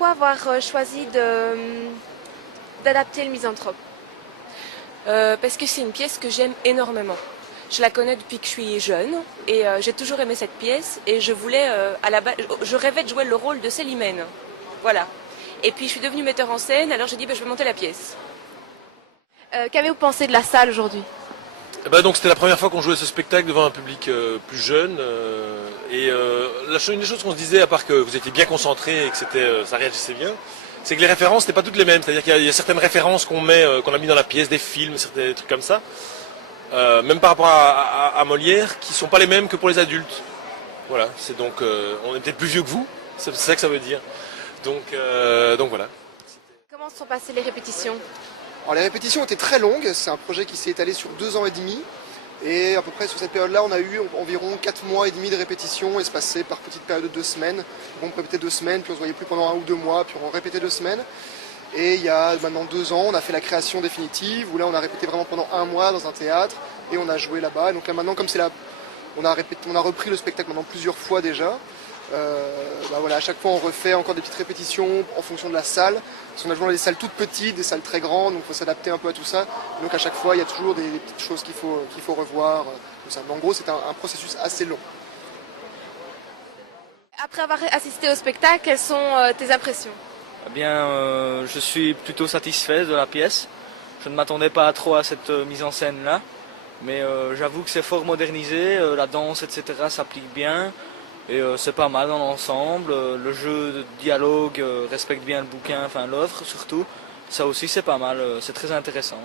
pourquoi avoir choisi d'adapter le Misanthrope? Parce que c'est une pièce que j'aime énormément. Je la connais depuis que je suis jeune et j'ai toujours aimé cette pièce et je voulais à la base, je rêvais de jouer le rôle de Célimène. Voilà. Et puis je suis devenue metteur en scène, alors j'ai dit je vais monter la pièce. Qu'avez-vous pensé de la salle aujourd'hui? Donc c'était la première fois qu'on jouait ce spectacle devant un public plus jeune une des choses qu'on se disait, à part que vous étiez bien concentrés et que ça réagissait bien, c'est que les références n'étaient pas toutes les mêmes. C'est-à-dire qu'il y a certaines références qu'on a mis dans la pièce, des films, certains trucs comme ça, même par rapport à Molière, qui sont pas les mêmes que pour les adultes. Voilà, c'est donc on est peut-être plus vieux que vous, c'est ça que ça veut dire. Donc voilà. Comment se sont passées les répétitions? Alors les répétitions étaient très longues, c'est un projet qui s'est étalé sur 2 ans et demi. Et à peu près sur cette période-là, on a eu environ 4 mois et demi de répétitions, espacées par petites périodes de 2 semaines. On répétait 2 semaines, puis on se voyait plus pendant 1 ou 2 mois, puis on répétait 2 semaines. Et il y a maintenant 2 ans, on a fait la création définitive, où là on a répété vraiment pendant 1 mois dans un théâtre, et on a joué là-bas. Et donc là maintenant, comme on a repris le spectacle maintenant plusieurs fois déjà. Voilà, à chaque fois on refait encore des petites répétitions en fonction de la salle. Parce qu'on a joué dans des salles toutes petites, des salles très grandes, donc il faut s'adapter un peu à tout ça. Donc à chaque fois il y a toujours des petites choses qu'il faut revoir. Mais en gros c'est un processus assez long. Après avoir assisté au spectacle, quelles sont tes impressions? Eh bien, je suis plutôt satisfait de la pièce. Je ne m'attendais pas trop à cette mise en scène-là. Mais j'avoue que c'est fort modernisé, la danse, etc. s'applique bien. Et c'est pas mal dans l'ensemble, le jeu de dialogue respecte bien le bouquin, enfin l'œuvre surtout, ça aussi c'est pas mal, c'est très intéressant.